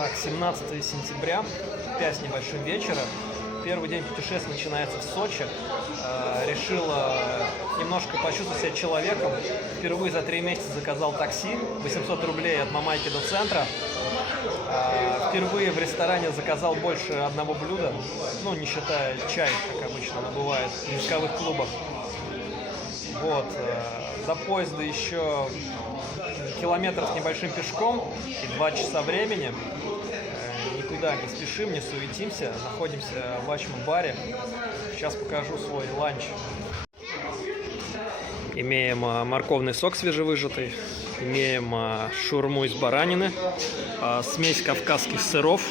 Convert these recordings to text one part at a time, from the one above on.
Так, 17 сентября, 5 с небольшим вечера. Первый день путешествия начинается в Сочи. Решил немножко почувствовать себя человеком. Впервые за 3 месяца заказал такси. 800 рублей от Мамайки до центра. Впервые в ресторане заказал больше одного блюда. Ну, не считая чай, как обычно оно бывает в мешковых клубах. Вот. До поезда еще километр с небольшим пешком и 2 часа времени. Никуда не спешим, не суетимся. Находимся в Ачму баре. Сейчас покажу свой ланч. Имеем морковный сок свежевыжатый. Имеем шаурму из баранины. Смесь кавказских сыров.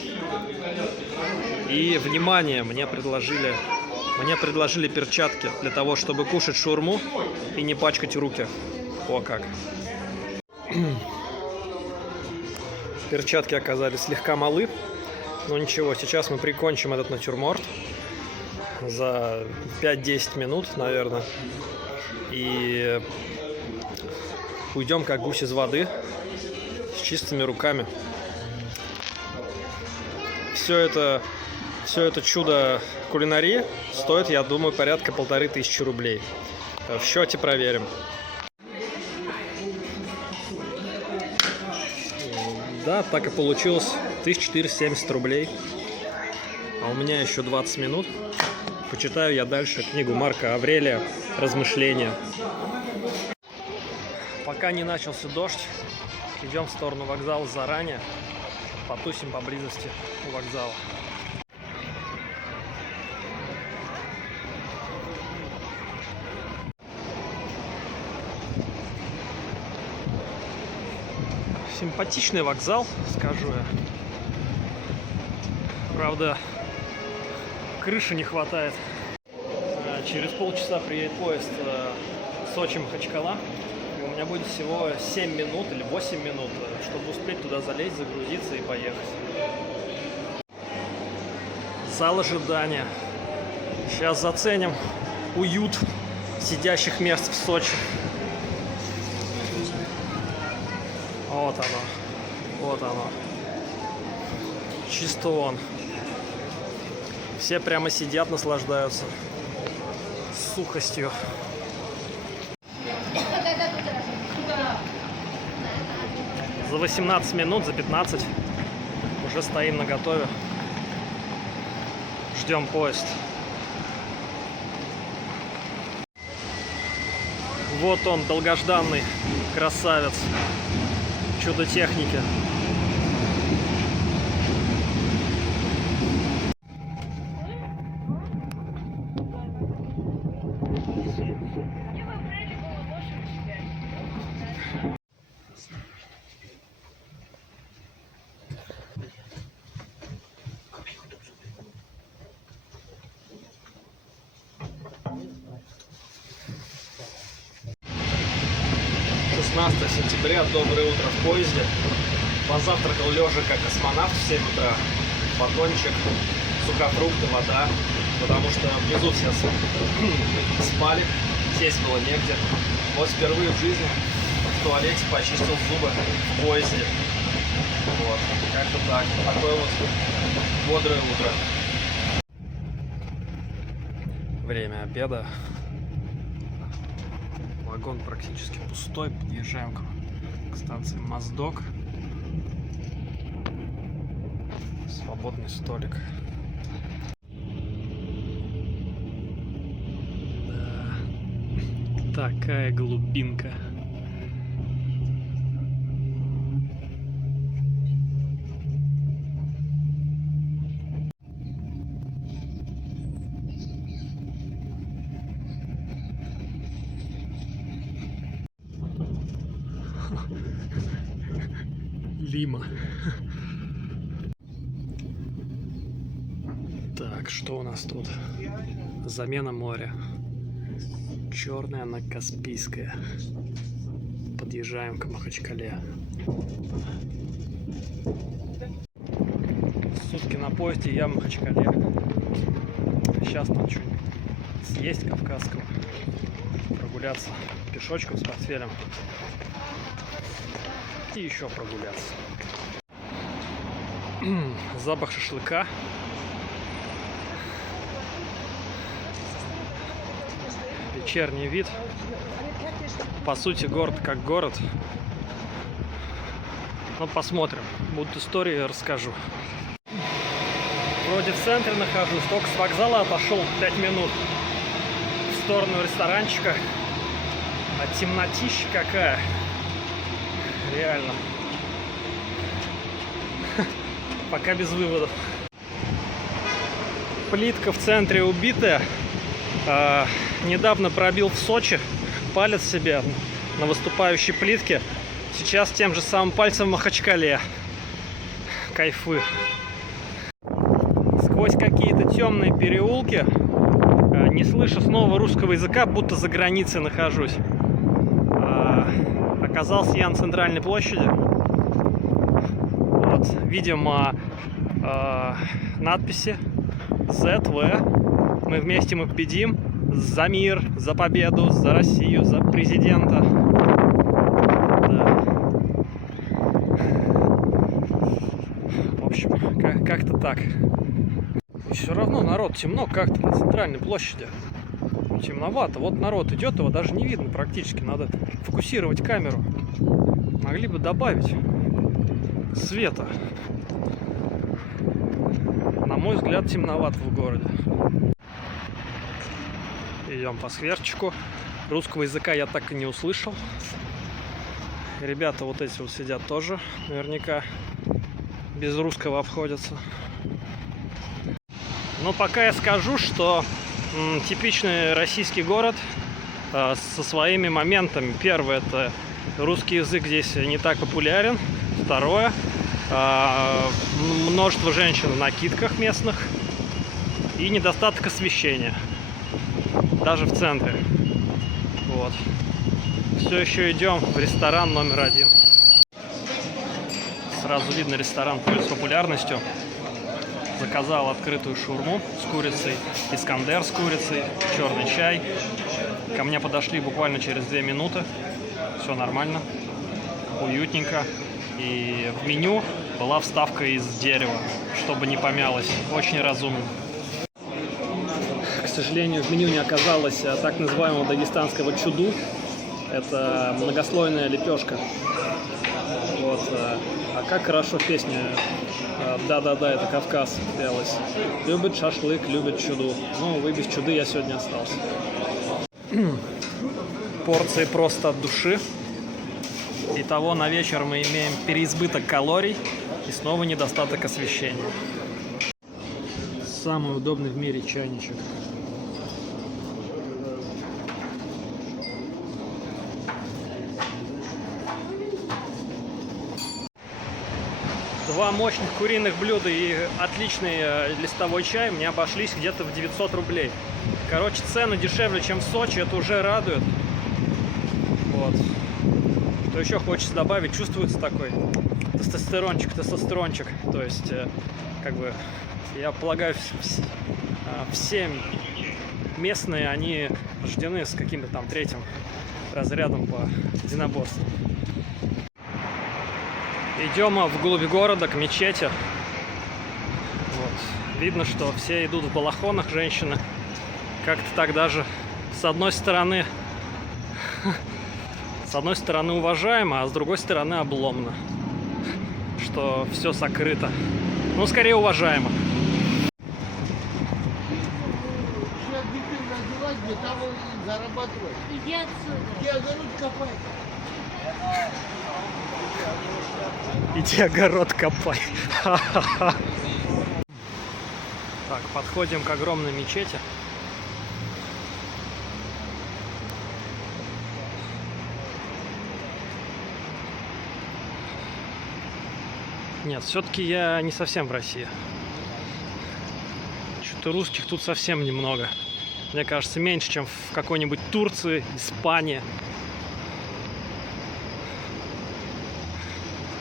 И, внимание, мне предложили перчатки для того, чтобы кушать шаурму и не пачкать руки. О как! Перчатки оказались слегка малы. Но ничего, сейчас мы прикончим этот натюрморт за 5-10 минут, наверное. И уйдем как гусь из воды с чистыми руками. Все это чудо кулинарии стоит, я думаю, порядка 1500 рублей. В счете проверим. Да, так и получилось. 1470 рублей. А у меня еще 20 минут. Почитаю я дальше книгу Марка Аврелия «Размышления». Пока не начался дождь, идем в сторону вокзала заранее. Потусим поблизости у вокзала. Симпатичный вокзал, скажу я. Правда, крыши не хватает. Через полчаса приедет поезд Сочи-Махачкала. И у меня будет всего 7 минут или 8 минут, чтобы успеть туда залезть, загрузиться и поехать. Зал ожидания. Сейчас заценим уют сидящих мест в Сочи. Вот оно. Вот оно. Чисто он. Все прямо сидят, наслаждаются сухостью. За 18 минут, за 15 уже стоим наготове. Ждем поезд. Вот он, долгожданный красавец. Чудо техники. Сентября, доброе утро в поезде. Позавтракал лежа как космонавт в 7 утра. Батончик, сухофрукты, вода. Потому что внизу все спали, сесть было негде. Вот впервые в жизни в туалете почистил зубы в поезде. Вот, как-то так. Такое вот бодрое утро. Время обеда. Вагон практически пустой. Подъезжаем к станции Моздок. Свободный столик. Да. Такая глубинка. Лима. Так, что у нас тут? Замена моря. Черное на Каспийское. Подъезжаем к Махачкале. Сутки на поезде, я в Махачкале. Сейчас там что-нибудь съесть кавказского. Прогуляться пешочком с портфелем. И еще прогуляться. Запах шашлыка. Вечерний вид. По сути, город как город. Но посмотрим. Будут истории, расскажу. Вроде в центре нахожусь, только с вокзала отошел 5 минут в сторону ресторанчика. А темнотища какая. Реально. Пока без выводов. Плитка в центре убитая. Недавно пробил в Сочи палец себе на выступающей плитке. Сейчас тем же самым пальцем в Махачкале. Кайфы. Сквозь какие-то темные переулки не слышу снова русского языка, будто за границей нахожусь. Оказался я на центральной площади. Вот, видимо, надписи ЗВ. Мы вместе мы победим. За мир, за победу, за Россию, за президента. Да. В общем, как-то так. И все равно народ темно как-то на центральной площади. Темновато. Вот народ идет, его даже не видно практически. Надо фокусировать камеру. Могли бы добавить света. На мой взгляд, темновато в городе. Идем по скверчику. Русского языка я так и не услышал. Ребята вот эти вот сидят тоже. Наверняка без русского обходятся. Но пока я скажу, что типичный российский город со своими моментами. Первое, это русский язык здесь не так популярен. Второе, множество женщин в накидках местных и недостаток освещения. Даже в центре. Вот. Все еще идем в ресторан номер 1. Сразу видно, ресторан пользуется популярностью. Заказал открытую шаурму с курицей, искандер с курицей, черный чай. Ко мне подошли буквально через 2 минуты. Все нормально, уютненько. И в меню была вставка из дерева, чтобы не помялось. Очень разумно. К сожалению, в меню не оказалось так называемого дагестанского чуду. Это многослойная лепешка. Вот. А как хорошо в песне «Да-да-да, это Кавказ» пелось. Любит шашлык, любит чуду. Ну, вы без чуды, я сегодня остался. Порции просто от души. Итого на вечер мы имеем переизбыток калорий и снова недостаток освещения. Самый удобный в мире чайничек. Два мощных куриных блюда и отличный листовой чай мне обошлись где-то в 900 рублей. Короче, цены дешевле, чем в Сочи, это уже радует. Вот. Что еще хочется добавить, чувствуется такой тестостерончик. То есть, как бы, я полагаю, все местные, они рождены с каким-то там 3-м разрядом по единоборству. Идем вглубь города, к мечети. Вот. Видно, что все идут в балахонах, женщины. Как-то так даже с одной стороны уважаемо, а с другой стороны обломно. Что все сокрыто. Ну, скорее уважаемо. Иди отсюда. Я огород копаю. Иди огород копай. Так, подходим к огромной мечети. Нет, все-таки я не совсем в России. Что-то русских тут совсем немного. Мне кажется, меньше, чем в какой-нибудь Турции, Испании.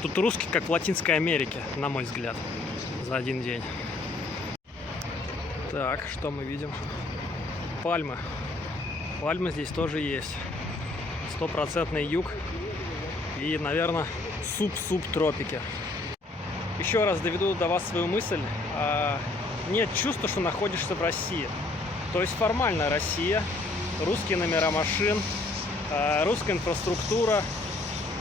Тут русских, как в Латинской Америке, на мой взгляд, за один день. Так, что мы видим? Пальмы. Пальмы здесь тоже есть. 100% юг. И, наверное, суп-тропики. еще раз доведу до вас свою мысль. Нет чувства, что находишься в России. То есть формально Россия, русские номера машин, русская инфраструктура,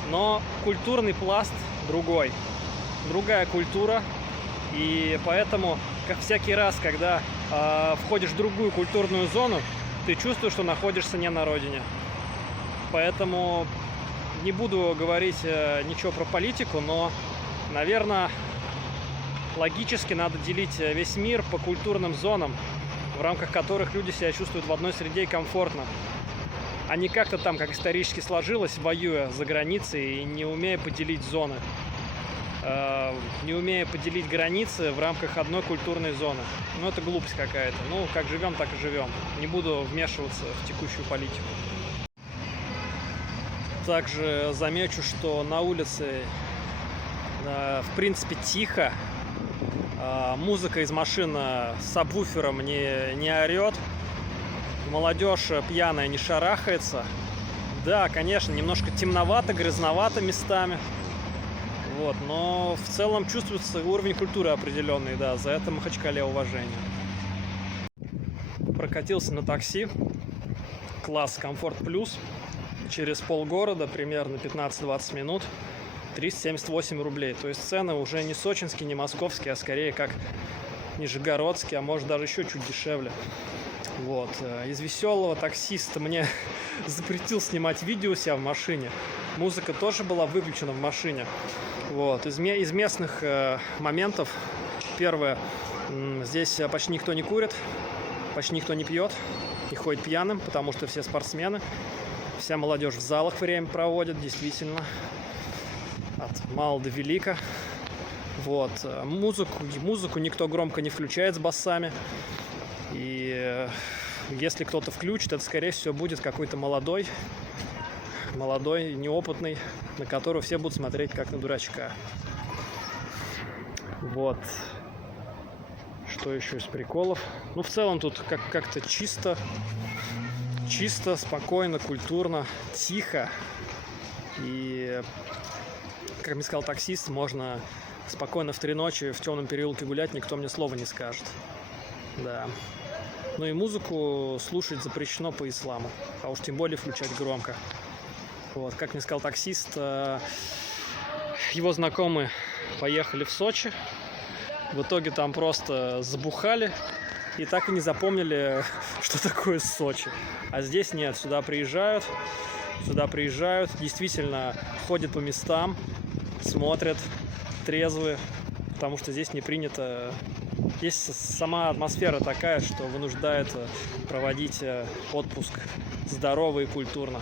но культурный пласт другой, другая культура. И поэтому как всякий раз, когда входишь в другую культурную зону, ты чувствуешь, что находишься не на родине. Поэтому не буду говорить ничего про политику, но, наверное, логически надо делить весь мир по культурным зонам, в рамках которых люди себя чувствуют в одной среде и комфортно. А не как-то там, как исторически сложилось, воюя за границей и не умея поделить зоны. Не умея поделить границы в рамках одной культурной зоны. Ну, это глупость какая-то. Ну, как живем, так и живем. Не буду вмешиваться в текущую политику. Также замечу, что на улице, в принципе, тихо. Музыка из машины с сабвуфером не орет. Молодежь пьяная не шарахается. Да, конечно, немножко темновато, грязновато местами. Вот, но в целом чувствуется уровень культуры определенный, да, за это Махачкале уважение. Прокатился на такси, класс Комфорт Плюс, через полгорода, примерно 15-20 минут, 378 рублей. То есть цены уже не сочинские, не московские, а скорее как нижегородские, а может даже еще чуть дешевле. Вот, из веселого таксиста мне запретил снимать видео у себя в машине. Музыка тоже была выключена в машине. Вот. Из местных моментов, первое, здесь почти никто не курит, почти никто не пьет, не ходит пьяным, потому что все спортсмены, вся молодежь в залах время проводит, действительно, от мала до велика. Вот. Музыку никто громко не включает с басами, и если кто-то включит, это, скорее всего, будет какой-то молодой, неопытный, на которого все будут смотреть как на дурачка. Вот. Что еще из приколов? Ну, в целом тут как-то чисто, спокойно, культурно, тихо. И, как мне сказал таксист, можно спокойно в 3 ночи в темном переулке гулять, никто мне слова не скажет. Да. Ну и музыку слушать запрещено по исламу, а уж тем более включать громко. Вот, как мне сказал таксист, его знакомые поехали в Сочи, в итоге там просто забухали и так и не запомнили, что такое Сочи. А здесь нет, сюда приезжают, действительно ходят по местам, смотрят, трезвые, потому что здесь не принято. Здесь сама атмосфера такая, что вынуждает проводить отпуск здорово и культурно.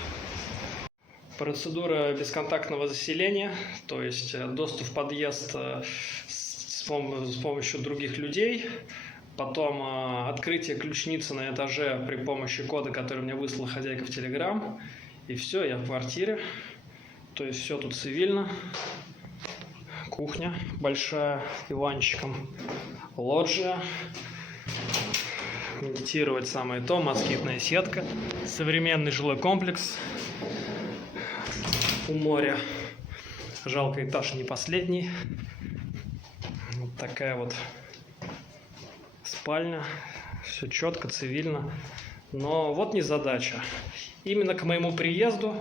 Процедура бесконтактного заселения, то есть доступ в подъезд с помощью других людей, потом открытие ключницы на этаже при помощи кода, который мне выслала хозяйка в Telegram, и все, я в квартире, то есть все тут цивильно, кухня большая, диванчиком, лоджия, медитировать самое то, москитная сетка, современный жилой комплекс у моря. Жалко, этаж не последний. Вот такая вот спальня. Все четко, цивильно. Но вот незадача. Именно к моему приезду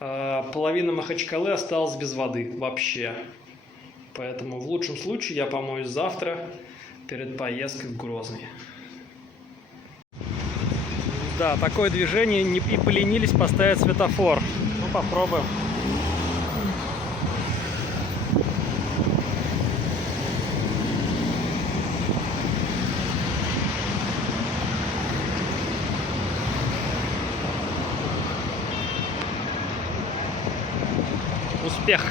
половина Махачкалы осталась без воды вообще. Поэтому в лучшем случае я помоюсь завтра перед поездкой в Грозный. Да, такое движение, и поленились поставить светофор. Ну, попробуем. Успех!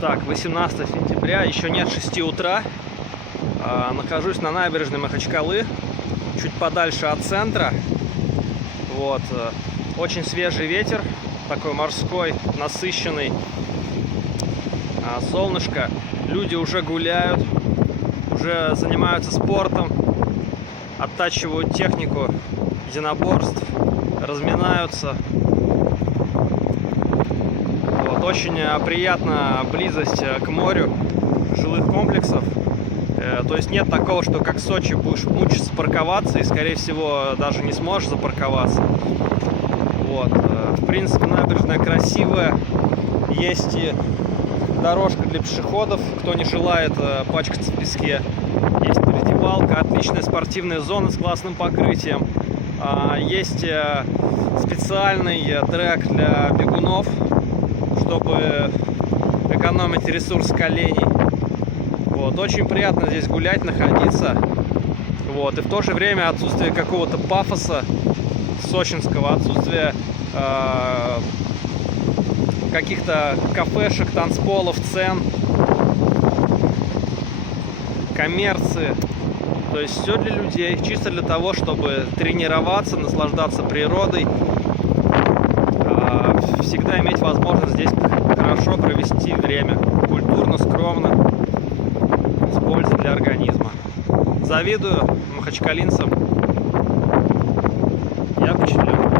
Так, 18 сентября, еще нет 6 утра. Нахожусь на набережной Махачкалы, чуть подальше от центра. Вот, очень свежий ветер, такой морской, насыщенный. Солнышко, люди уже гуляют, уже занимаются спортом, оттачивают технику единоборств, разминаются. Вот, очень приятна близость к морю, жилых комплексов. То есть нет такого, что как в Сочи будешь мучиться парковаться и, скорее всего, даже не сможешь запарковаться. Вот. В принципе, набережная красивая. Есть и дорожка для пешеходов, кто не желает пачкаться в песке. Есть раздевалка, отличная спортивная зона с классным покрытием. Есть специальный трек для бегунов, чтобы экономить ресурс коленей. Вот. Очень приятно здесь гулять, находиться. Вот. И в то же время отсутствие какого-то пафоса сочинского, отсутствие каких-то кафешек, танцполов, цен, коммерции. То есть все для людей, чисто для того, чтобы тренироваться, наслаждаться природой, всегда иметь возможность здесь хорошо провести время, культурно, скромно, с пользой для организма. Завидую махачкалинцам. Я впечатлен.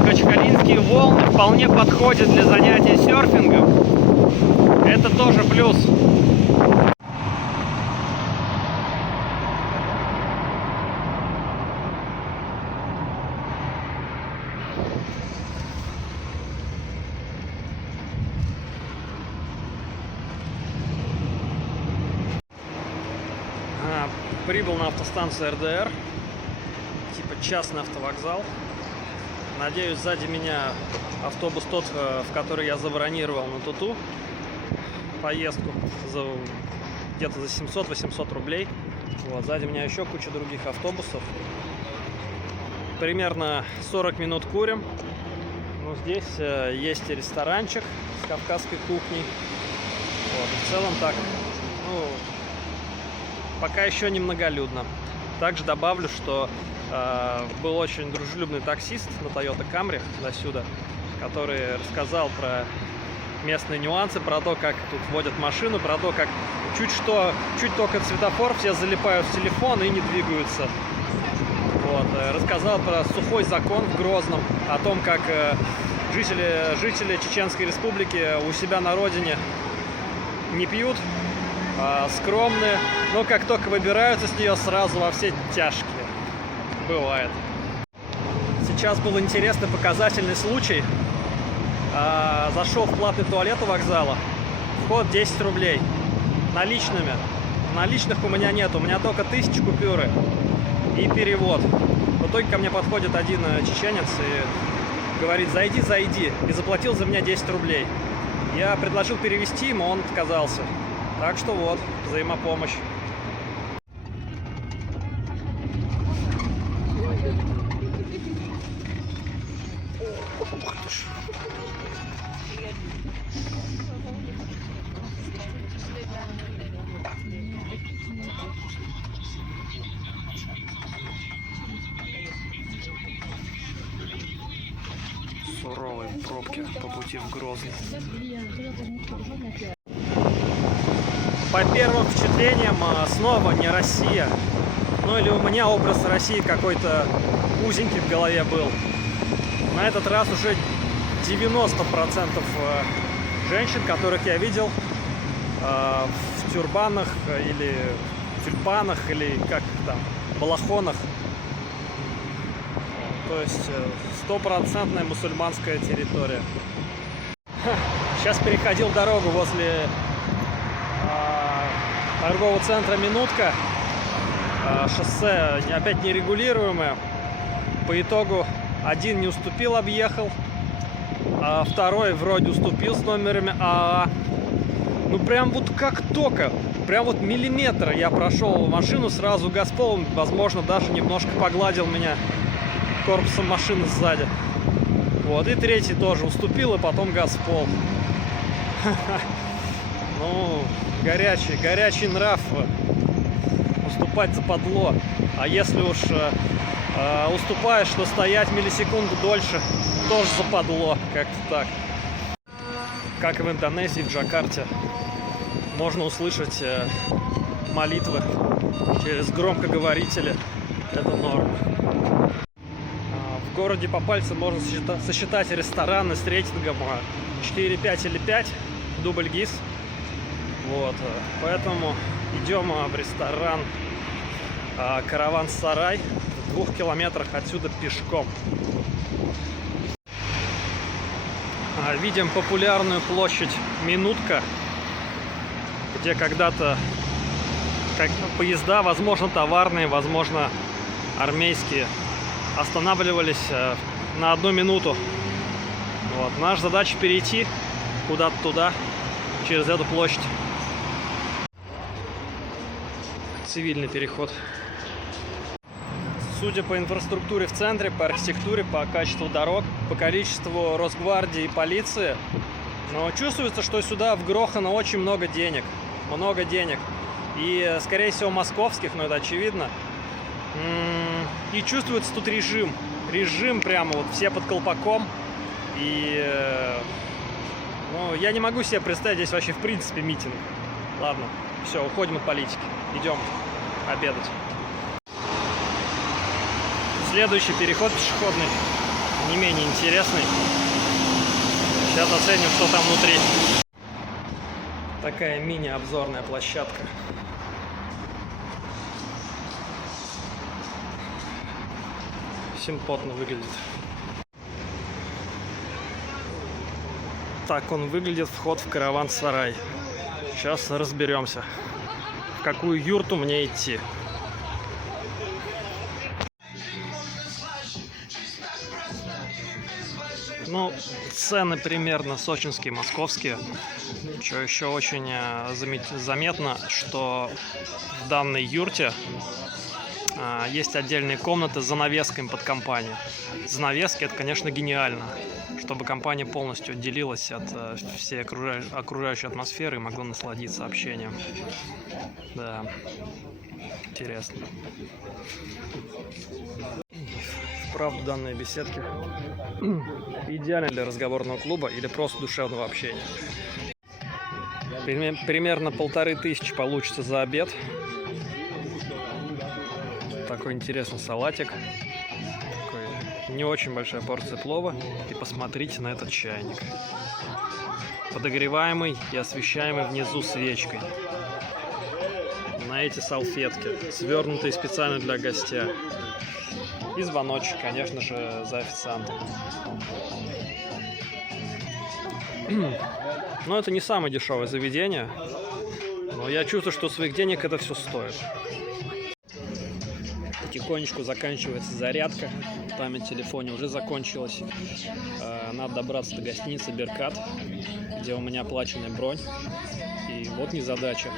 Махачкалинские волны вполне подходят для занятий серфингом. Это тоже плюс. Прибыл на автостанцию РДР, типа частный автовокзал. Надеюсь, сзади меня автобус тот, в который я забронировал на Туту поездку где-то за 700-800 рублей. Вот, сзади меня еще куча других автобусов. Примерно 40 минут курим. Ну, здесь есть ресторанчик с кавказской кухней. Вот, в целом так, ну, пока еще немноголюдно. Также добавлю, что был очень дружелюбный таксист на Toyota Camry досюда, который рассказал про местные нюансы, про то, как тут водят машину, про то, как чуть только светофор, все залипают в телефон и не двигаются. Вот. Рассказал про сухой закон в Грозном, о том, как жители Чеченской Республики у себя на родине не пьют, скромные, но как только выбираются с нее, сразу во все тяжкие. Бывает. Сейчас был интересный показательный случай. Зашел в платный туалет у вокзала. Вход 10 рублей. Наличными. Наличных у меня нет. У меня только 1000 купюры. И перевод. В итоге ко мне подходит один чеченец и говорит: зайди, зайди. И заплатил за меня 10 рублей. Я предложил перевести ему, он отказался. Так что вот, взаимопомощь. Суровые пробки по пути в Грозный. По первым впечатлениям, снова не Россия. Ну или у меня образ России какой-то узенький в голове был. На этот раз уже 90% женщин, которых я видел в тюрбанах или тюльпанах, или как там, балахонах. То есть стопроцентная мусульманская территория. Сейчас переходил дорогу возле торгового центра «Минутка». Шоссе опять нерегулируемое. По итогу один не уступил, объехал, а второй вроде уступил с номерами АА. Ну прям вот как только, прям вот миллиметр я прошел машину, сразу газпол, возможно, даже немножко погладил меня корпусом машины сзади. Вот, и третий тоже уступил, и потом газпол. Ну, горячий нрав уступать западло. А если уж уступаешь, то стоять миллисекунду дольше тоже западло. Как-то так. Как и в Индонезии, в Джакарте, можно услышать молитвы через громкоговорители это норм. В городе по пальцам можно сосчитать рестораны с рейтингом 4, 5 или 5, дубль ГИС. Вот, поэтому идем в ресторан «Караван-сарай» в 2 километрах отсюда пешком. Видим популярную площадь Минутка, где когда-то поезда, возможно товарные, возможно армейские, останавливались на 1 минуту. Вот. Наша задача перейти куда-то туда, через эту площадь. Цивильный переход. Судя по инфраструктуре в центре, по архитектуре, по качеству дорог, по количеству Росгвардии и полиции, но чувствуется, что сюда вгрохано очень много денег. Много денег. И, скорее всего, московских, но это очевидно. И чувствуется тут режим. Режим прямо вот все под колпаком. И ну, я не могу себе представить здесь вообще в принципе митинг. Ладно, все, уходим от политики. Идем обедать. Следующий переход пешеходный, не менее интересный. Сейчас оценим, что там внутри. Такая мини-обзорная площадка. Симпотно выглядит. Так он выглядит, вход в караван-сарай. Сейчас разберемся, в какую юрту мне идти. Ну, цены примерно сочинские, московские. Что еще очень заметно, что в данной юрте есть отдельные комнаты с занавесками под компанию. Занавески — это, конечно, гениально, чтобы компания полностью отделилась от всей окружающей атмосферы и могла насладиться общением. Да, интересно. Вправду данные беседки идеально для разговорного клуба или просто душевного общения. Примерно 1500 получится за обед. Такой интересный салатик. Такой не очень большая порция плова. И посмотрите на этот чайник. Подогреваемый и освещаемый внизу свечкой. На эти салфетки, свернутые специально для гостя. И звоночек, конечно же, за официантом. Но это не самое дешевое заведение. Но я чувствую, что своих денег это все стоит. Потихонечку заканчивается зарядка. Память в телефоне уже закончилась. Надо добраться до гостиницы «Беркат», где у меня оплаченная бронь. И вот незадача.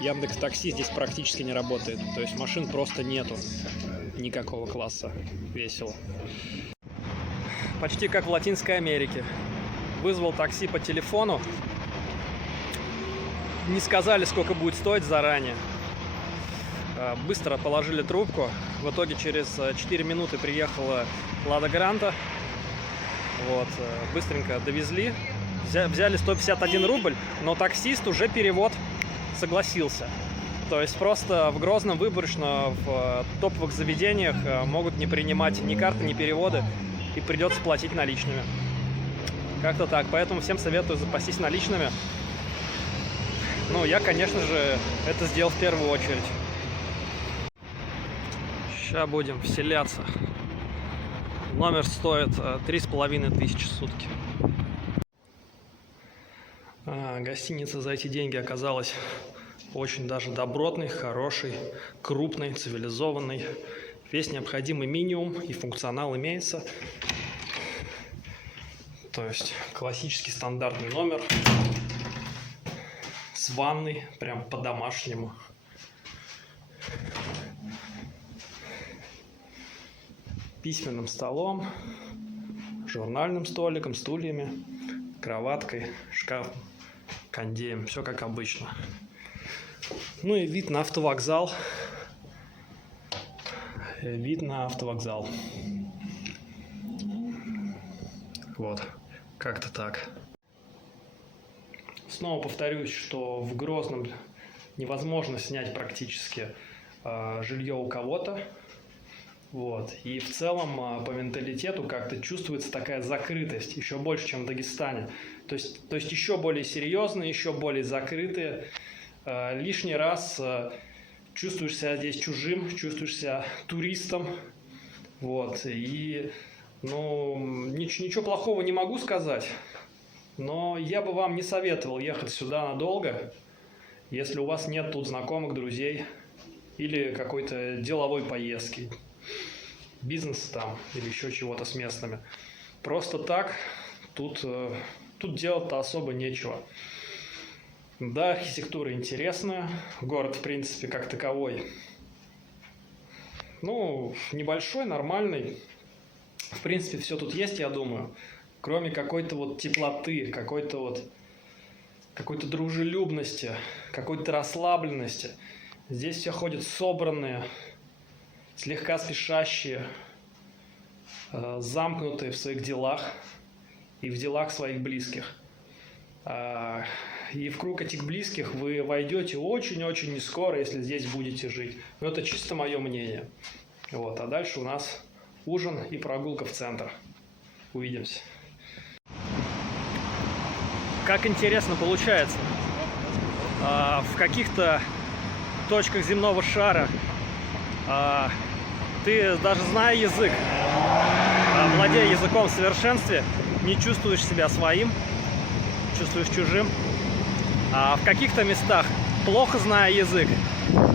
Яндекс.Такси здесь практически не работает. То есть машин просто нету. Никакого класса. Весело. Почти как в Латинской Америке. Вызвал такси по телефону. Не сказали, сколько будет стоить заранее. Быстро положили трубку. В итоге через 4 минуты приехала Лада Гранта. Вот. Быстренько довезли. Взяли 151 рубль, но таксист уже перевод согласился. То есть просто в Грозном выборочно в топовых заведениях могут не принимать ни карты, ни переводы, и придется платить наличными. Как-то так. Поэтому всем советую запастись наличными. Ну, я, конечно же, это сделал в первую очередь. Сейчас будем вселяться. Номер стоит 3500 в сутки. Гостиница за эти деньги оказалась очень даже добротный, хороший, крупный, цивилизованный. Весь необходимый минимум и функционал имеется. То есть классический стандартный номер с ванной, прям по-домашнему. Письменным столом, журнальным столиком, стульями, кроваткой, шкафом, кондеем. Все как обычно. Ну и вид на автовокзал. Вид на автовокзал. Вот, как-то так. Снова повторюсь, что в Грозном невозможно снять практически жилье у кого-то. Вот. И в целом по менталитету как-то чувствуется такая закрытость, еще больше, чем в Дагестане. То есть еще более серьезные, еще более закрытые. Лишний раз чувствуешь себя здесь чужим, чувствуешь себя туристом. Вот. И ничего плохого не могу сказать. Но я бы вам не советовал ехать сюда надолго, если у вас нет тут знакомых, друзей или какой-то деловой поездки, бизнеса там или еще чего-то с местными. Просто так тут делать-то особо нечего. Да, архитектура интересная, город в принципе как таковой, небольшой, нормальный. В принципе, все тут есть, я думаю. Кроме какой-то вот теплоты, какой-то дружелюбности, какой-то расслабленности. Здесь все ходят собранные, слегка спешащие, замкнутые в своих делах и в делах своих близких. И в круг этих близких вы войдете очень-очень не скоро, если здесь будете жить. Но это чисто мое мнение. Вот. А дальше у нас ужин и прогулка в центр. Увидимся. Как интересно получается. В каких-то точках земного шара ты, даже зная язык, владея языком в совершенстве, не чувствуешь себя своим, чувствуешь чужим. А в каких-то местах, плохо зная язык,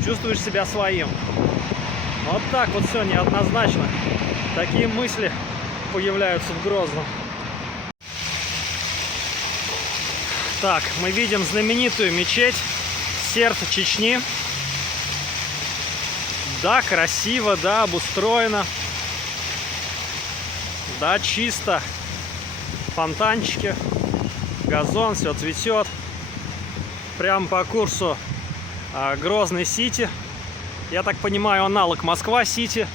чувствуешь себя своим. Вот так вот все неоднозначно. Такие мысли появляются в Грозном. Так, мы видим знаменитую мечеть, сердце Чечни. Да, красиво, да, обустроено. Да, чисто. Фонтанчики, газон, все цветет. Прямо по курсу Грозный Сити. Я так понимаю, аналог Москва-Сити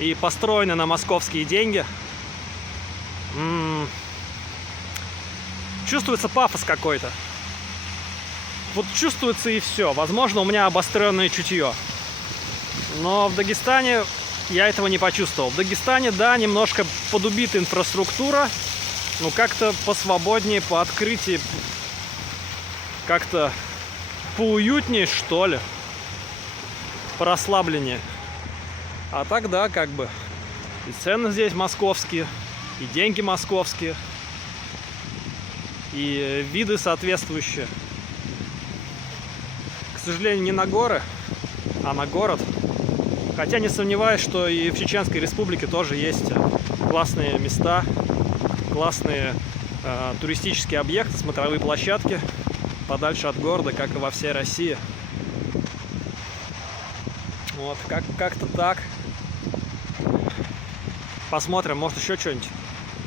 и построены на московские деньги. Чувствуется пафос какой-то. Вот чувствуется и все. Возможно, у меня обостренное чутье. Но в Дагестане я этого не почувствовал. В Дагестане, да, немножко подубита инфраструктура. Как-то посвободнее, пооткрытие, как-то поуютнее, что ли. Порасслабленнее. А так, да, как бы. И цены здесь московские, и деньги московские. И виды соответствующие. К сожалению, не на горы, а на город. Хотя не сомневаюсь, что и в Чеченской Республике тоже есть классные места, классные туристические объекты, смотровые площадки подальше от города, как и во всей России. Вот, как-то так. Посмотрим, может еще что-нибудь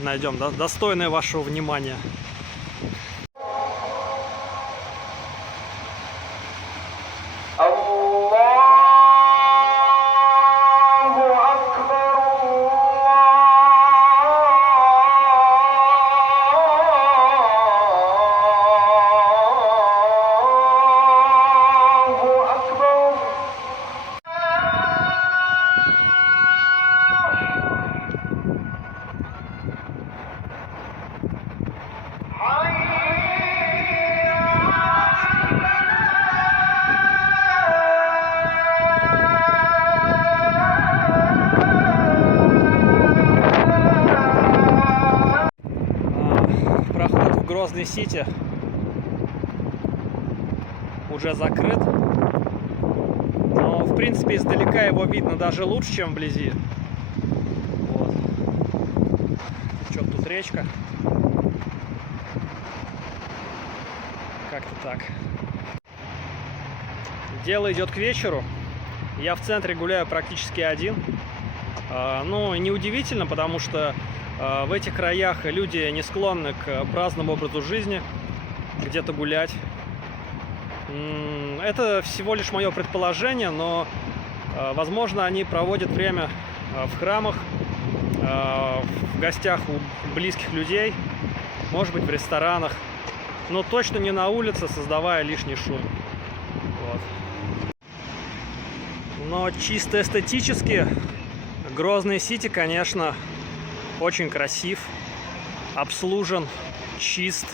найдем, достойное вашего внимания. Грозный Сити уже закрыт, но в принципе издалека его видно даже лучше, чем вблизи. Вот. Течет тут речка. Как-то так. Дело идет к вечеру. Я в центре гуляю практически один. Неудивительно, потому что в этих краях люди не склонны к праздному образу жизни, где-то гулять. Это всего лишь мое предположение, но, возможно, они проводят время в храмах, в гостях у близких людей, может быть, в ресторанах, но точно не на улице, создавая лишний шум. Вот. Но чисто эстетически Грозный Сити, конечно, очень красив, обслужен, чист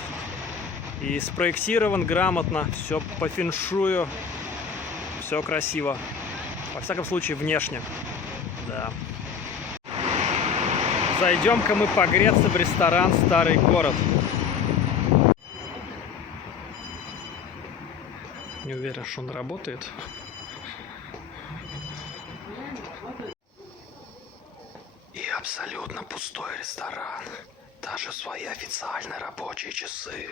и спроектирован грамотно. Все по феншую, все красиво. Во всяком случае, внешне. Да. Зайдем-ка мы погреться в ресторан «Старый город». Не уверен, что он работает. И абсолютно пустой ресторан. Даже свои официальные рабочие часы.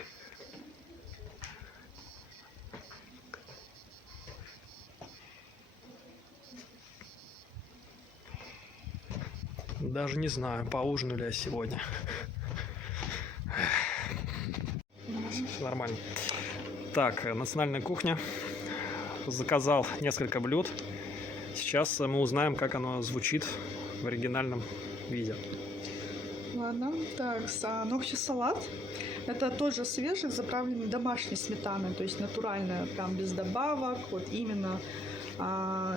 Даже не знаю, поужинаю ли я сегодня. Нормально. Так, национальная кухня. Заказал несколько блюд. Сейчас мы узнаем, как оно звучит в оригинальном виде. Ладно, так, ногти салат. Это тоже свежий, заправленный домашней сметаной, то есть натуральная, прям без добавок. Вот именно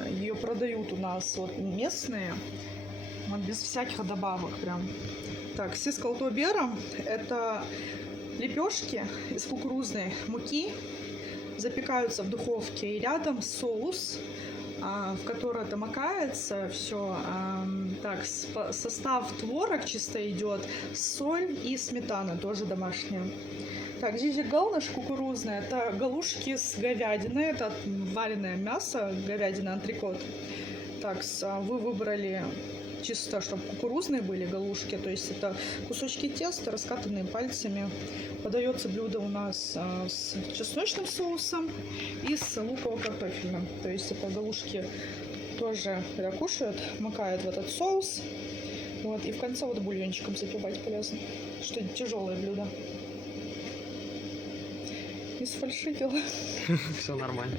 ее продают у нас вот местные, вот, без всяких добавок прям. Так, сыс калтубера – это лепешки из кукурузной муки, запекаются в духовке, и рядом соус, в который это макается все. Так, состав творог чисто идет, соль и сметана тоже домашняя. Так, здесь галнаш кукурузная, это галушки с говядиной, это вареное мясо, говядина, антрикот. Так, вы выбрали чисто, чтобы кукурузные были галушки, то есть это кусочки теста, раскатанные пальцами. Подается блюдо у нас с чесночным соусом и с луково-картофельным. То есть это галушки тоже, когда кушают, макают в этот соус. Вот, и в конце вот бульончиком запивать полезно. Что-нибудь тяжелое блюдо. Не сфальшивила. Все нормально.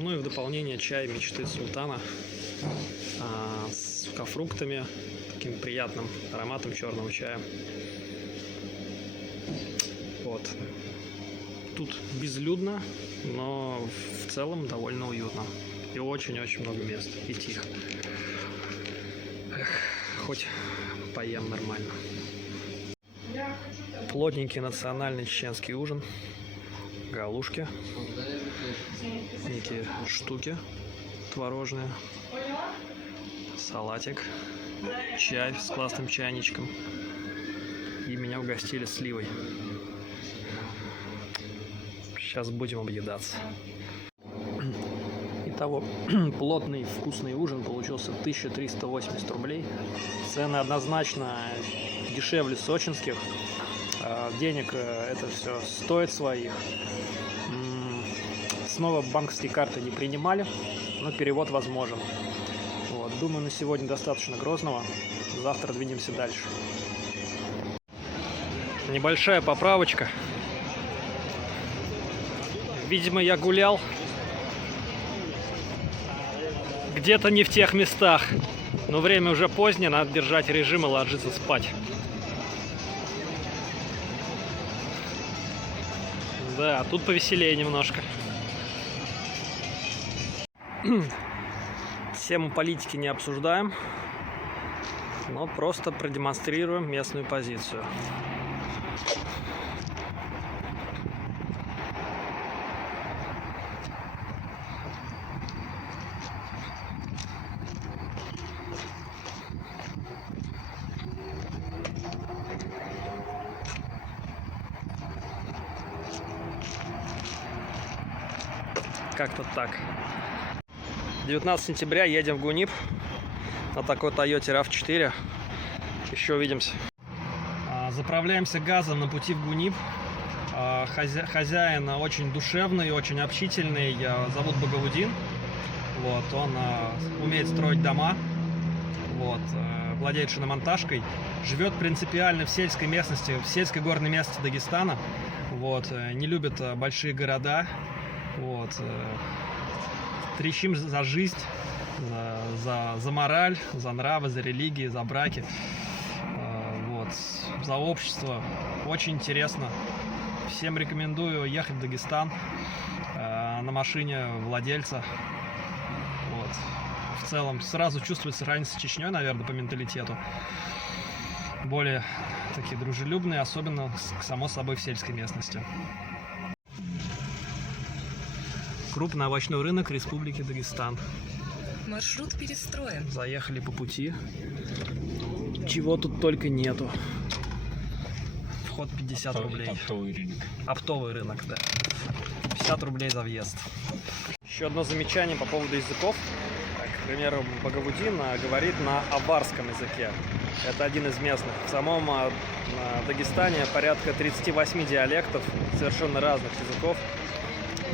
Ну и в дополнение чай мечты султана с сухофруктами, таким приятным ароматом черного чая. Вот. Тут безлюдно, но в целом довольно уютно. И очень-очень много мест. И тихо. Эх, хоть поем нормально. Плотненький национальный чеченский ужин. Галушки. Некие штуки творожные. Салатик. Чай с классным чайничком. И меня угостили сливой. Сейчас будем объедаться. Итого, плотный вкусный ужин получился 1380 рублей. Цены однозначно дешевле сочинских. Денег это все стоит своих. Снова банковские карты не принимали, но перевод возможен. Вот. Думаю, на сегодня достаточно Грозного. Завтра двинемся дальше. Небольшая поправочка. Видимо, я гулял где-то не в тех местах. Но время уже позднее, надо держать режим и ложиться спать. Да, тут повеселее немножко. Тему политики не обсуждаем, но просто продемонстрируем местную позицию. Как-то так. 19 сентября едем в Гунип на такой Toyota RAV4. Еще увидимся. Заправляемся газом на пути в Гунип. Хозяин очень душевный, очень общительный. Зовут Багаудин. Вот, он умеет строить дома. Вот, владеет шиномонтажкой. Живет принципиально в сельской местности, в сельской горной местности Дагестана. Вот, не любит большие города. Вот, трещим за жизнь, за мораль, за нравы, за религии, за браки, вот, за общество. Очень интересно. Всем рекомендую ехать в Дагестан на машине владельца. Вот. в целом сразу чувствуется разница с Чечней, наверное, по менталитету. Более такие дружелюбные, особенно, само собой, в сельской местности. Крупный овощной рынок Республики Дагестан. Маршрут перестроен. Заехали по пути. Чего тут только нету. Вход 50 рублей. Оптовый рынок. Оптовый рынок, да. 50 рублей за въезд. Еще одно замечание по поводу языков. Так, к примеру, Багаудин говорит на аварском языке. Это один из местных. В самом Дагестане порядка 38 диалектов, совершенно разных языков.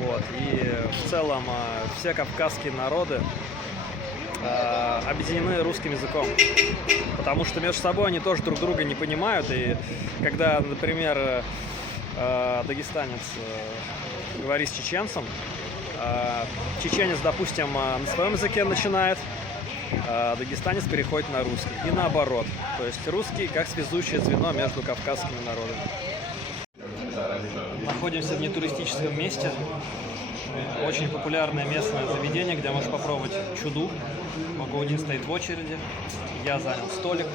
Вот. И в целом все кавказские народы объединены русским языком. Потому что между собой они тоже друг друга не понимают. И когда, например, дагестанец говорит с чеченцем, чеченец, допустим, на своем языке начинает, дагестанец переходит на русский. И наоборот. То есть русский как связующее звено между кавказскими народами. Находимся в нетуристическом месте. Очень популярное местное заведение, где можно попробовать чуду. Багаудин стоит в очереди. Я занял столик.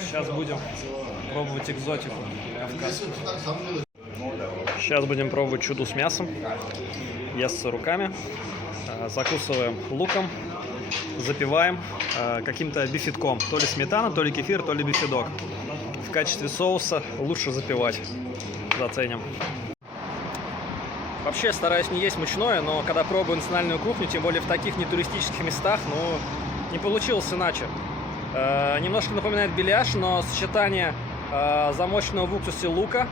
Сейчас будем пробовать экзотику кавказскую. Сейчас будем пробовать чуду с мясом. Естся руками. Закусываем луком. Запиваем каким-то бифидком. То ли сметана, то ли кефир, то ли бифидок. В качестве соуса лучше запивать. Заценим. Вообще я стараюсь не есть мучное, но когда пробую национальную кухню, тем более в таких нетуристических местах, ну, не получилось иначе. Немножко напоминает беляш, но сочетание замоченного в уксусе лука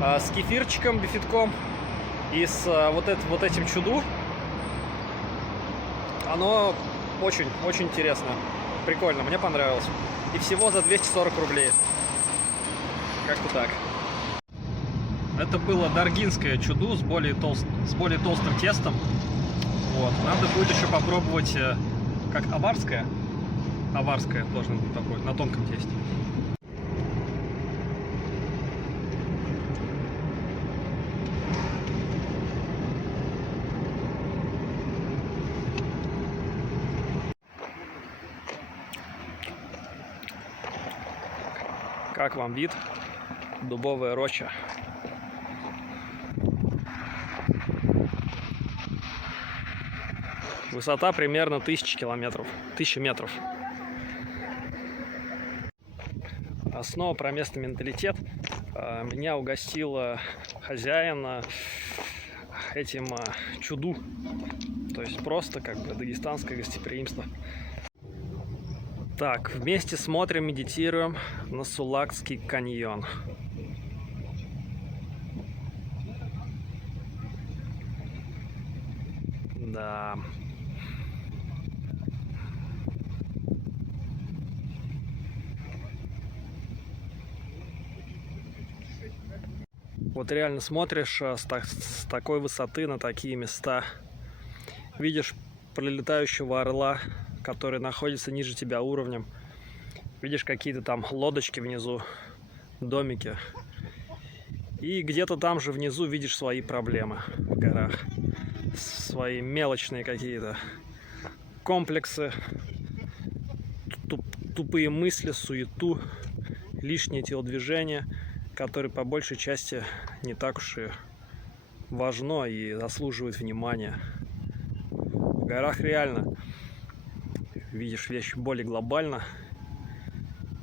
с кефирчиком, бифидком и с вот этим чуду, оно очень интересно, прикольно, мне понравилось. И всего за 240 рублей. Как-то так. Это было даргинское чуду с более толстым тестом. Вот. Надо будет еще попробовать как аварское. Аварское должно быть попробовать на тонком тесте. Как вам вид? Дубовая роща. Высота примерно 1000 метров. Снова про местный менталитет. Меня угостила хозяин этим чуду. То есть просто как бы дагестанское гостеприимство. Так, вместе смотрим, медитируем на Сулакский каньон. Да. Вот реально смотришь с такой высоты на такие места. Видишь пролетающего орла, который находится ниже тебя уровнем. Видишь какие-то там лодочки внизу, домики. И где-то там же внизу видишь свои проблемы в горах. Свои мелочные какие-то комплексы, тупые мысли, суету, лишние телодвижения, которые по большей части не так уж и важно и заслуживают внимания. В горах реально видишь вещи более глобально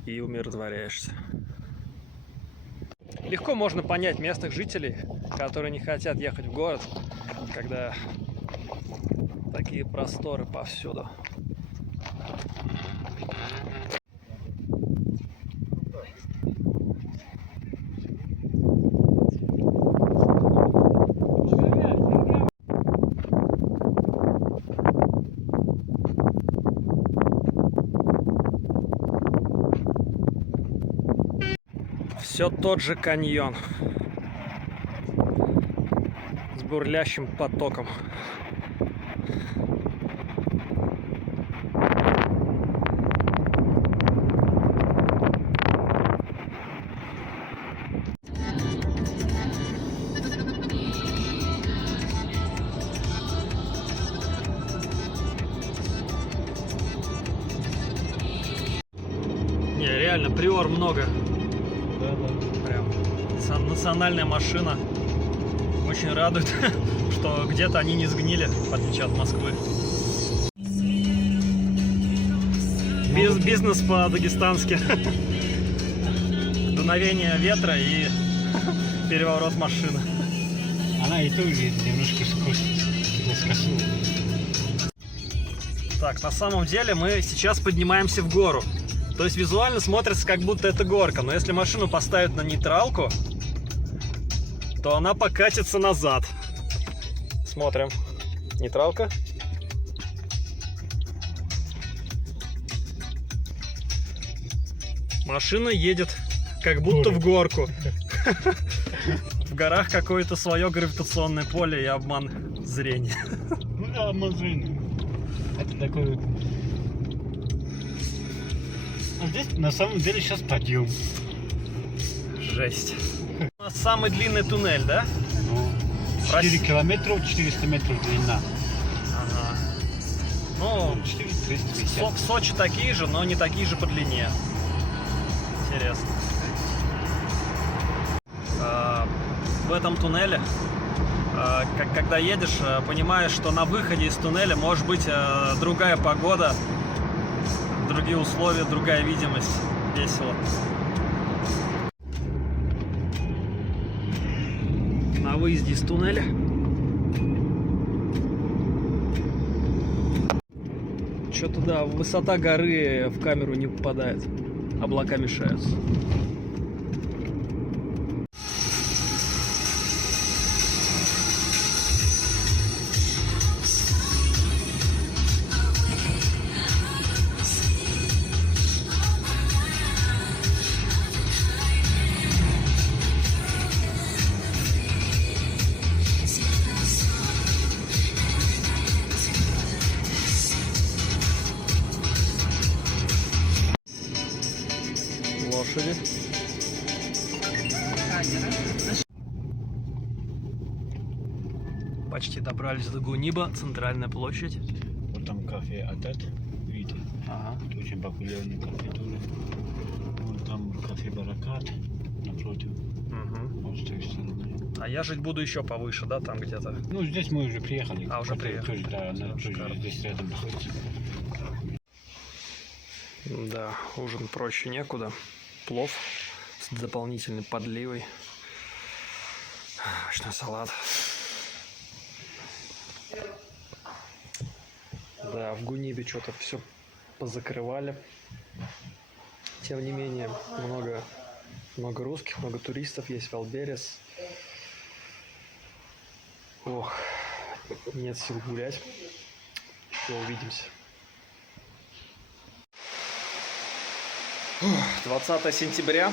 и умиротворяешься. Легко можно понять местных жителей, которые не хотят ехать в город, когда такие просторы повсюду. Все тот же каньон с бурлящим потоком. Не, реально, приор много. Да, да. Прям национальная машина. Очень радует, что где-то они не сгнили, в отличие от Москвы. Бизнес по-дагестански. Дуновение ветра и переворот машины. Она и тоже немножко скосила. Так, на самом деле мы сейчас поднимаемся в гору. То есть визуально смотрится, как будто это горка. Но если машину поставить на нейтралку, то она покатится назад. Смотрим. Нейтралка. Машина едет как будто в горку. В горах какое-то свое гравитационное поле и обман зрения. Ну да, обман зрения. Это такой... А здесь на самом деле сейчас подъем. Жесть. У нас самый длинный туннель, да? Ну, 4 километров, 400 метров длина. Ага. Ну, 450. в Сочи такие же, но не такие же по длине. Интересно. В этом туннеле, когда едешь, понимаешь, что на выходе из туннеля может быть другая погода, другие условия, другая видимость. Весело. На выезде из туннеля. Что-то да, высота горы в камеру не попадает. Облака мешают. Лошади. Почти добрались до Гуниба, центральная площадь. Вот там кафе Атат, видите? Ага. Это очень популярный кафе тоже. Вот там кафе Баракат напротив. Угу. Вот с той стороны. А я жить буду еще повыше, да, там где-то. Ну, здесь мы уже приехали. А, уже Это приехали. Тоже, да, она тоже Шикарно. здесь рядом находится. Да, ужин проще некуда. Плов с дополнительной подливой. Овощной салат. Да, в Гунибе что-то все позакрывали. Тем не менее, много русских, много туристов есть в Алберес. Ох, нет сил гулять. Еще увидимся. 20 сентября,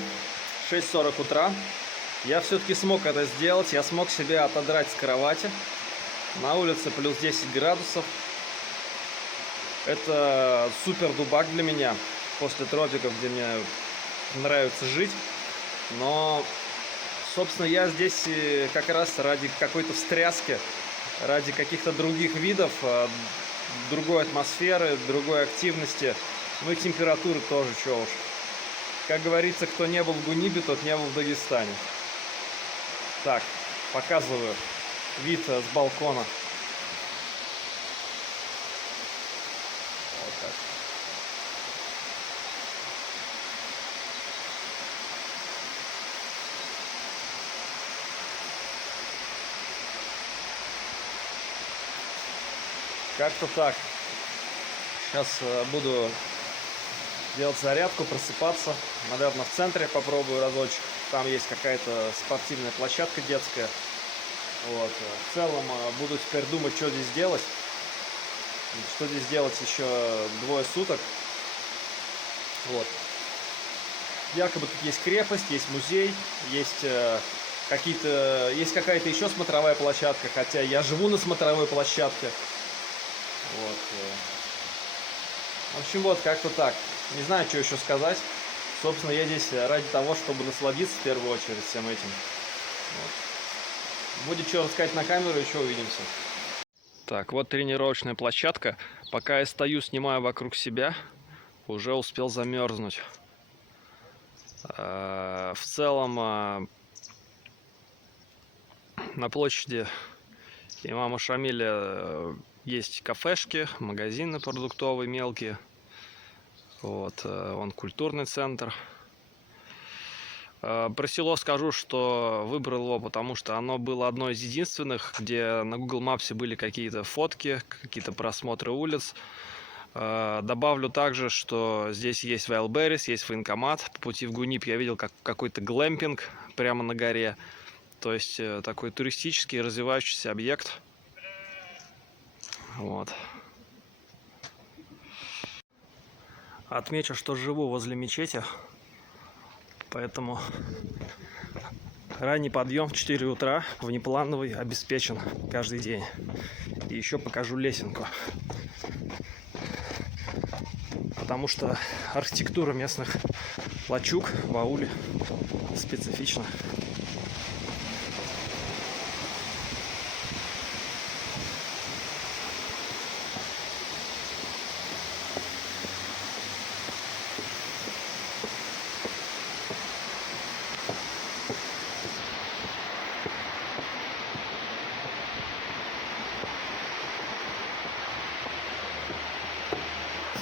6:40 утра. Я все-таки смог это сделать. Я смог себя отодрать с кровати. На улице плюс 10 градусов. Это супер дубак для меня. После тропиков, где мне нравится жить. Но, собственно, я здесь как раз ради какой-то встряски. Ради каких-то других видов. Другой атмосферы, другой активности. Ну и температуры тоже, чего уж. Как говорится, кто не был в Гунибе, тот не был в Дагестане. Так, показываю вид с балкона. Вот так. Как-то так. Сейчас буду делать зарядку, просыпаться. Наверное, в центре попробую разочек. Там есть какая-то спортивная площадка детская. Вот. В целом буду теперь думать, что здесь делать. Что здесь делать еще 2 суток. Вот. Якобы тут есть крепость, есть музей, есть какая-то еще смотровая площадка, хотя я живу на смотровой площадке. Вот. В общем, вот как-то так. Не знаю, что еще сказать. Собственно, я здесь ради того, чтобы насладиться в первую очередь всем этим. Вот. Будет что рассказать на камеру, еще увидимся. Так, вот тренировочная площадка. Пока я стою, снимаю вокруг себя, уже успел замерзнуть. В целом на площади имама Шамиля есть кафешки, магазины продуктовые мелкие. Вот, он культурный центр. Про село скажу, что выбрал его, потому что оно было одно из единственных, где на Google Maps были какие-то фотки, какие-то просмотры улиц. Добавлю также, что здесь есть Wildberries, есть военкомат. По пути в Гунип я видел какой-то глэмпинг прямо на горе. То есть такой туристический развивающийся объект. Вот. Отмечу, что живу возле мечети, поэтому ранний подъем в 4 утра внеплановый обеспечен каждый день. И еще покажу лесенку. Потому что архитектура местных лачуг в ауле специфична.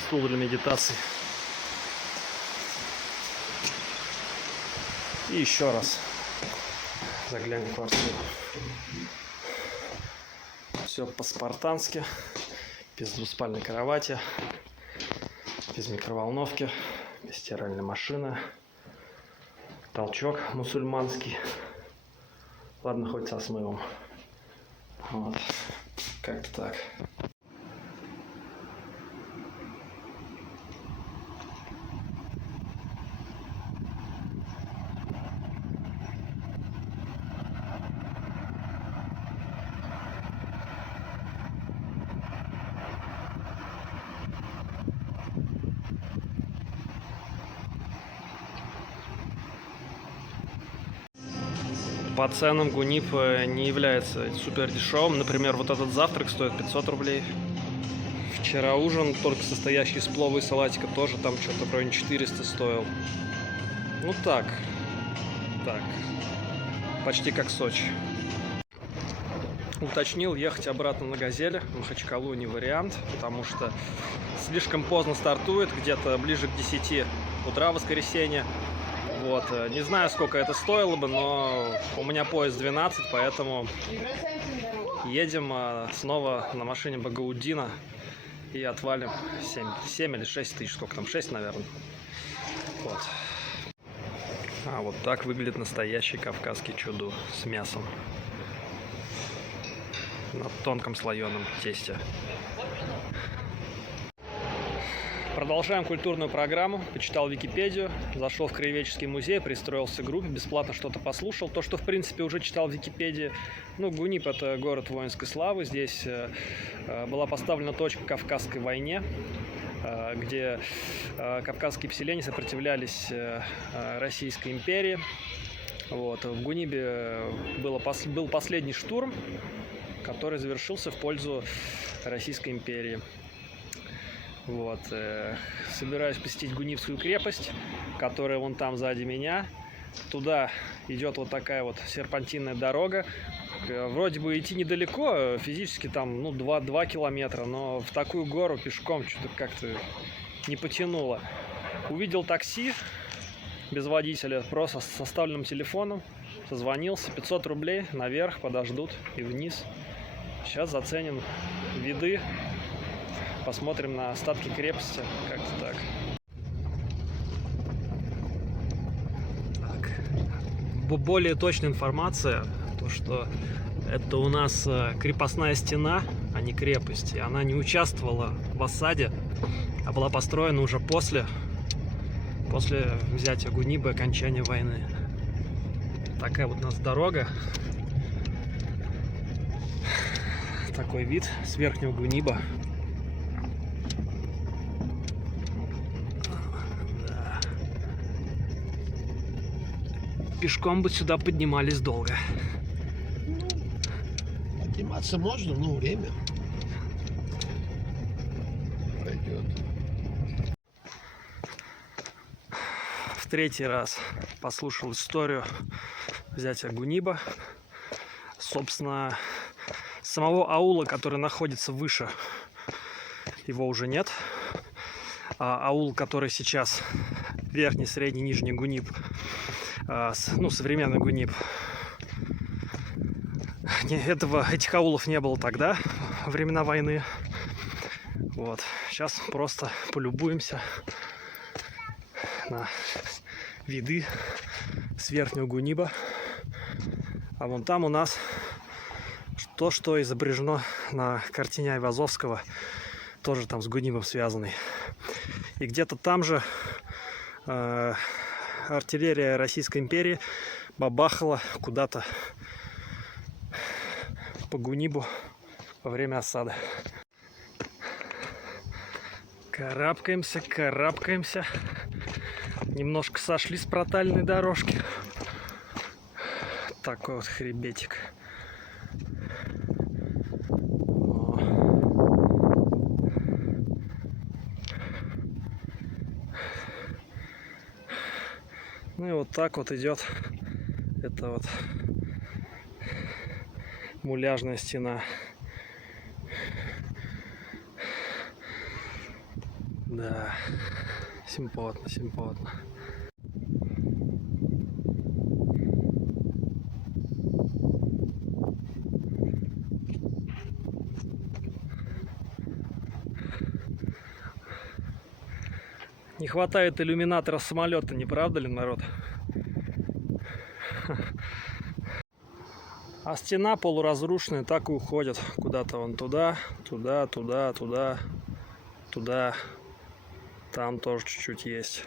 Стул для медитации. И еще раз заглянем в квартиру. Все по-спартански. Без двуспальной кровати, без микроволновки, без стиральной машины. Толчок мусульманский. Ладно, хоть со смывом. Вот. Как-то так. По ценам Гунип не является супер дешевым. Например, вот этот завтрак стоит 500 рублей. Вчера ужин, только состоящий из плова и салатика, тоже там что-то в районе 400 стоил. Ну так, почти как Сочи. Уточнил, ехать обратно на «Газели». Махачкалу не вариант, потому что слишком поздно стартует, где-то ближе к 10 утра в воскресенье. Вот. Не знаю, сколько это стоило бы, но у меня поезд 12, поэтому едем снова на машине Багауддина и отвалим 7 или 6 тысяч, сколько там, 6, наверное. Вот. А вот так выглядит настоящий кавказский чуду с мясом на тонком слоеном тесте. Продолжаем культурную программу. Почитал Википедию, зашел в краеведческий музей, пристроился к группе, бесплатно что-то послушал. То, что в принципе уже читал в Википедии. Ну, Гунип — это город воинской славы. Здесь была поставлена точка Кавказской войне, где кавказские поселения сопротивлялись Российской империи. Вот. В Гунибе был последний штурм, который завершился в пользу Российской империи. Вот. Собираюсь посетить Гунипскую крепость, которая вон там сзади меня. Туда идет вот такая вот серпантинная дорога. Вроде бы идти недалеко, физически там 2 километра, но в такую гору пешком что-то как-то не потянуло. Увидел такси без водителя, просто с оставленным телефоном, созвонился, 500 рублей, наверх подождут и вниз. Сейчас заценим виды. Посмотрим на остатки крепости, как-то так. Более точная информация, то что это у нас крепостная стена, а не крепость. И она не участвовала в осаде, а была построена уже после взятия Гуниба и окончания войны. Такая вот у нас дорога. Такой вид с верхнего Гуниба. Пешком бы сюда поднимались долго. Подниматься можно, но время пройдет. В третий раз послушал историю взятия Гуниба. Собственно, самого аула, который находится выше, его уже нет. А аул, который сейчас верхний, средний, нижний Гуниб, ну, современный Гуниб, этих аулов не было тогда, во времена войны. Вот. Сейчас просто полюбуемся на виды с верхнего Гуниба. А вон там у нас то, что изображено на картине Айвазовского, тоже там с Гунибом связанный. И где-то там же артиллерия Российской империи бабахала куда-то по Гунибу во время осады. Карабкаемся, карабкаемся. Немножко сошли с протальной дорожки. Такой вот хребетик. Ну и вот так вот идет эта вот муляжная стена. Да, симпотно, симпотно. Не хватает иллюминатора самолета, не правда ли, народ? А стена полуразрушенная так и уходит куда-то вон туда, туда, туда, туда, туда. Там тоже чуть-чуть есть.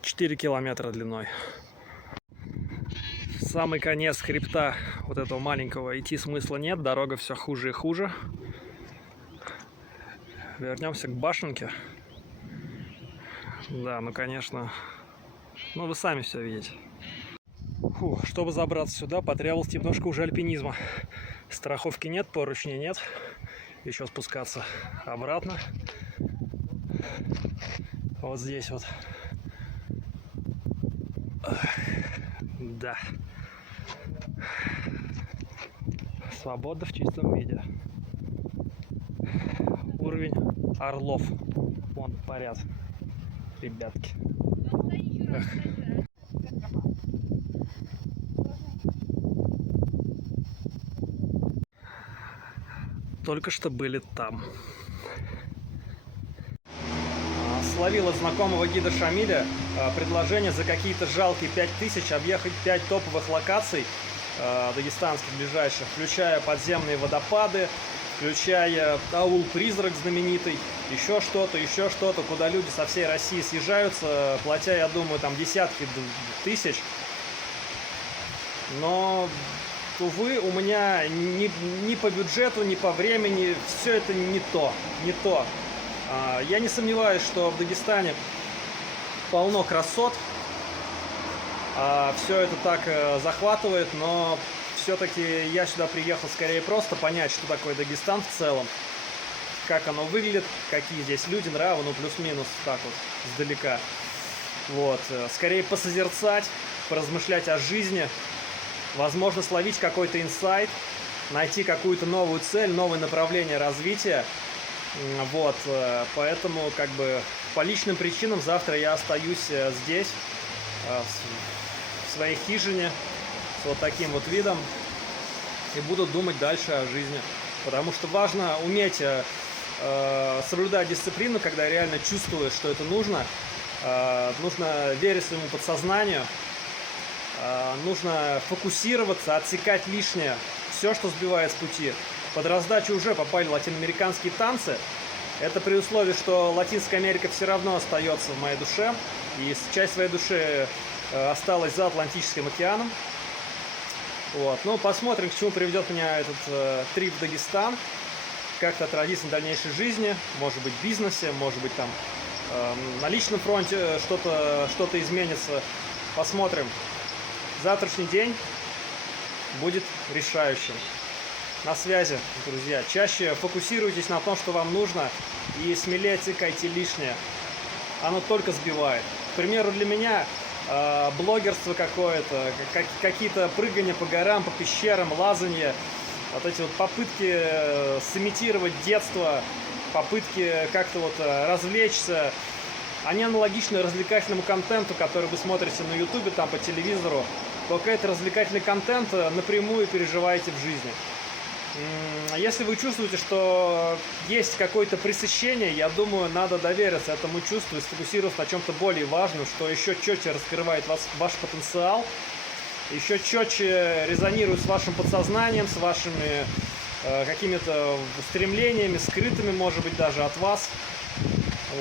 4 километра длиной. В самый конец хребта вот этого маленького идти смысла нет. Дорога все хуже и хуже. Вернемся к башенке. Да, ну конечно. Ну вы сами все видите. Фу, чтобы забраться сюда, потребовалось немножко уже альпинизма. Страховки нет, поручней нет. Еще спускаться обратно. Вот здесь вот. Да. Свобода в чистом виде. Уровень орлов. Вон парят. Ребятки. Эх. Только что были там. Словил от знакомого гида Шамиля предложение за какие-то жалкие 5000 объехать 5 топовых локаций дагестанских ближайших, включая подземные водопады, включая аул-призрак знаменитый, еще что-то, куда люди со всей России съезжаются, платя, я думаю, там десятки тысяч. Но, увы, у меня ни по бюджету, ни по времени все это не то. Я не сомневаюсь, что в Дагестане полно красот, все это так захватывает, но все-таки я сюда приехал скорее просто понять, что такое Дагестан в целом, как оно выглядит, какие здесь люди, нравы, ну плюс-минус так вот, издалека. Вот, скорее посозерцать, поразмышлять о жизни, возможно, словить какой-то инсайт, найти какую-то новую цель, новое направление развития. Вот, поэтому, как бы, по личным причинам завтра я остаюсь здесь, в своей хижине, с вот таким вот видом, и буду думать дальше о жизни. Потому что важно уметь соблюдать дисциплину, когда реально чувствуешь, что это нужно. Нужно верить своему подсознанию, нужно фокусироваться, отсекать лишнее, все, что сбивает с пути. Под раздачу уже попали латиноамериканские танцы. Это при условии, что Латинская Америка все равно остается в моей душе. И часть своей души осталась за Атлантическим океаном. Вот. Ну, посмотрим, к чему приведет меня этот трип в Дагестан. Как-то отразится на дальнейшей жизни. Может быть, в бизнесе, может быть, там на личном фронте что-то изменится. Посмотрим. Завтрашний день будет решающим. На связи, друзья. Чаще фокусируйтесь на том, что вам нужно, и смелее отсекайте лишнее. Оно только сбивает. К примеру, для меня блогерство какое-то, какие-то прыгания по горам, по пещерам, лазанье, вот эти вот попытки сымитировать детство, попытки как-то вот развлечься, они аналогичны развлекательному контенту, который вы смотрите на ютубе, там по телевизору, только это развлекательный контент напрямую переживаете в жизни. Если вы чувствуете, что есть какое-то пресыщение, я думаю, надо довериться этому чувству и сфокусироваться на чем-то более важном, что еще четче раскрывает ваш потенциал, еще четче резонирует с вашим подсознанием, с вашими какими-то стремлениями, скрытыми, может быть, даже от вас.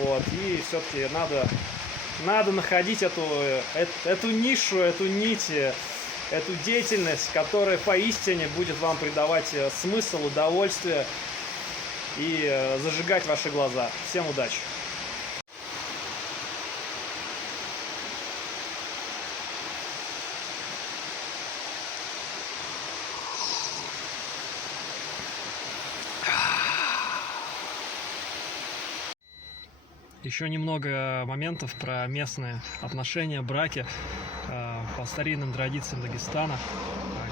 Вот. И все-таки надо находить эту нишу, эту нить, эту деятельность, которая поистине будет вам придавать смысл, удовольствие и зажигать ваши глаза. Всем удачи! Еще немного моментов про местные отношения, браки по старинным традициям Дагестана.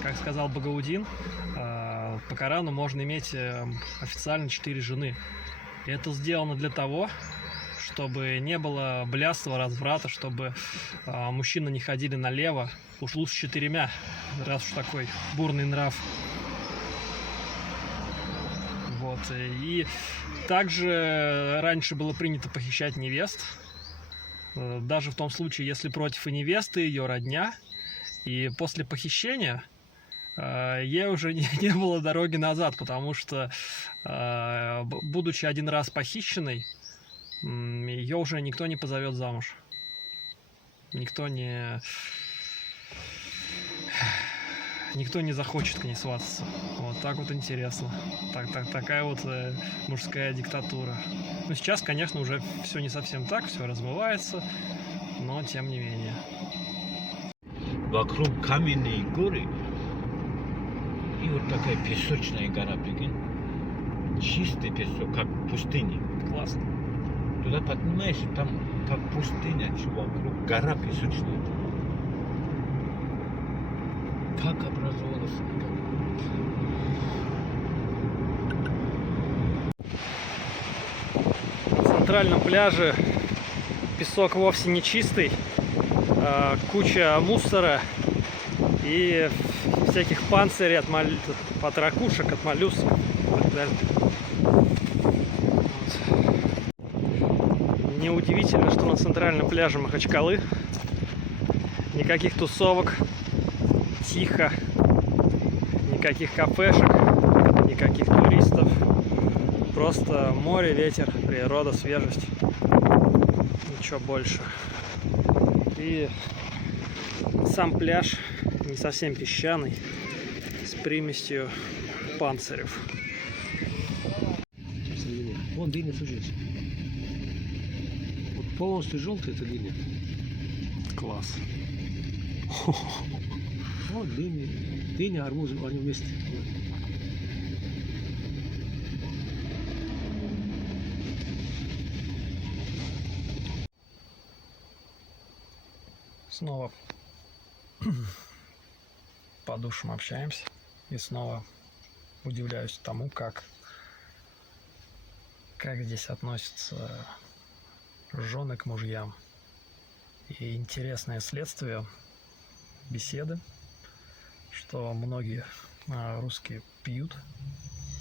Как сказал Багаудин, по Корану можно иметь официально 4 жены. И это сделано для того, чтобы не было блядства, разврата, чтобы мужчины не ходили налево. Уж лучше 4, раз уж такой бурный нрав. Вот. И также раньше было принято похищать невест, даже в том случае, если против и невесты, ее родня, и после похищения ей уже не было дороги назад, потому что, будучи один раз похищенной, ее уже никто не позовет замуж, никто не захочет к ней свататься. Вот так вот интересно. Такая вот мужская диктатура. Ну, сейчас, конечно, уже все не совсем так, все размывается, но тем не менее. Вокруг каменные горы и вот такая песочная гора, прикинь. Чистый песок, как пустыня. Классно. Туда поднимаешься, там как пустыня, вокруг гора песочная. Как образовалось? На центральном пляже песок вовсе не чистый, куча мусора и всяких панцирей от ракушек, от моллюсков и так далее. Вот. Неудивительно, что на центральном пляже Махачкалы никаких тусовок, тихо, никаких кафешек, никаких туристов, просто море, ветер, природа, свежесть, ничего больше. И сам пляж не совсем песчаный, с примесью панцирев. Вон дыня, слушайте. Вот полностью желтый это дыня. Класс. Вот дыня, арбуз, они вместе. Снова по душам общаемся и снова удивляюсь тому, как здесь относятся жены к мужьям. И интересное следствие беседы, что многие русские пьют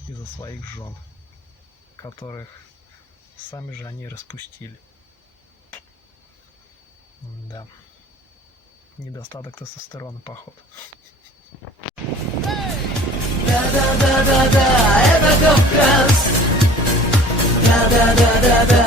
из-за своих жен, которых сами же они распустили. Да. Недостаток тестостерона, походу. Да-да-да-да-да, это Кавказ. Да-да-да-да-да.